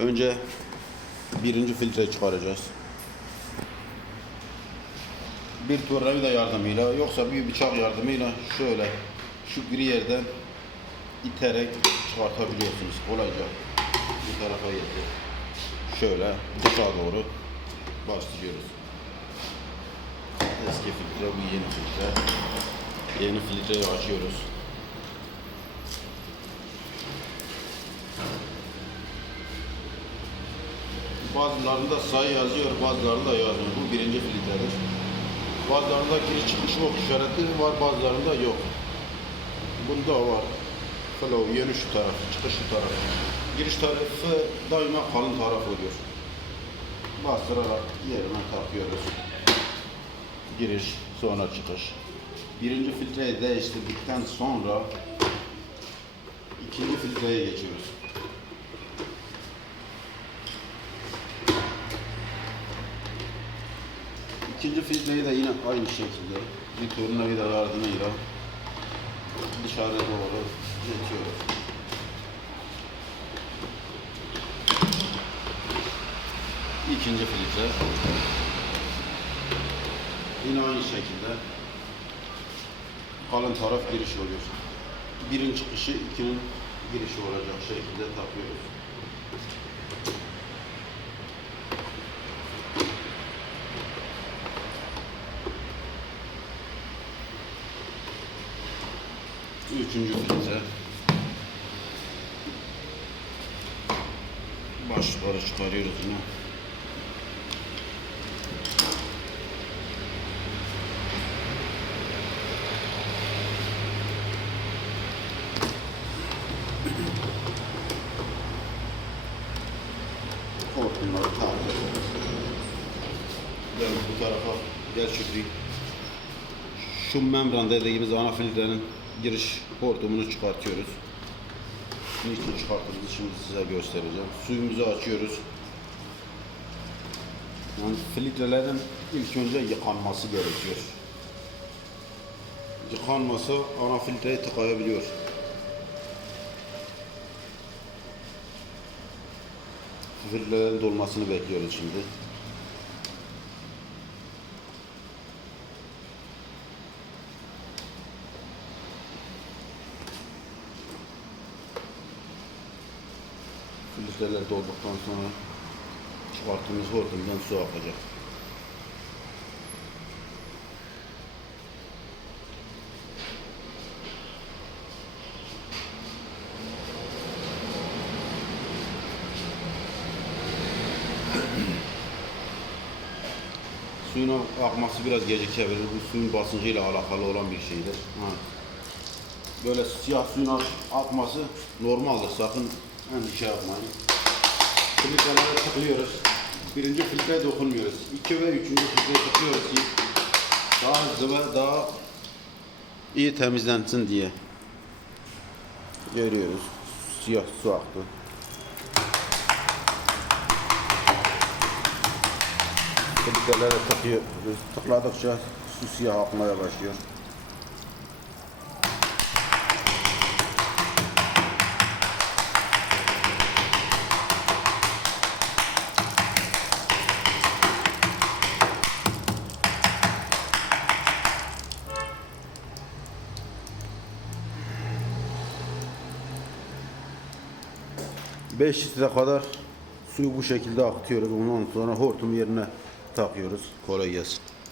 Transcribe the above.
Önce birinci filtre çıkaracağız. Bir tornavida yardımıyla yoksa bir bıçak yardımıyla şöyle şu gri yerden iterek çıkartabiliyorsunuz kolayca. Bu tarafa getir. Şöyle dışa doğru bastırıyoruz. Eski filtre bu yeni filtre. Yeni filtreyi açıyoruz. Bazılarında sayı yazıyor, bazılarında yazmıyor. Bu birinci filtredir. Bazılarında giriş çıkış yok işareti var, bazılarında yok. Bunda var. Flow yönü şu taraf, çıkış şu taraf. Giriş tarafı daima kalın taraf oluyor. Bastırarak yerine takıyoruz. Giriş, sonra çıkış. Birinci filtreyi değiştirdikten sonra ikinci filtreye geçiyoruz. İkinci filtreyi de yine aynı şekilde bir tornavida yardımıyla dışarı doğru geçiyoruz. İkinci filtre. Yine aynı şekilde kalın taraf giriş oluyor. Birin çıkışı ikinin girişi olacak şekilde takıyoruz. Üçüncü filtre. Başlıkları çıkarıyoruz yine. Hortumları takıyoruz. Gel bu tarafa, gel Şükrü. Şu membran dediğimiz ana filtrenin giriş hortumunu çıkartıyoruz. Niçin çıkarttığımızı şimdi size göstereceğim. Suyumuzu açıyoruz. Yani filtrelerin ilk önce yıkanması gerekiyor. Yıkanmasa ana filtreyi tıkayabiliyor. Filtrelerin dolmasını bekliyoruz şimdi. Filtreler dolduktan sonra çıkarttığımız hortumdan su akacak. Suyun akması biraz gecikebilir. Bu suyun basıncıyla alakalı olan bir şeydir. Ha. Böyle siyah suyun ak- akması normaldir. Sakın endişe yapmayın. Filtrelere tıklıyoruz. Birinci filtreye dokunmuyoruz. İki ve üçüncü filtreye tıklıyoruz ki daha hızlı ve daha iyi temizlensin diye. Görüyoruz. Siyah su aktı. Filtrelere tıklıyoruz. Tıkladıkça su siyah akmaya başlıyor. Beş litre kadar suyu bu şekilde akıtıyoruz. Ondan sonra hortum yerine takıyoruz. Kolay gelsin.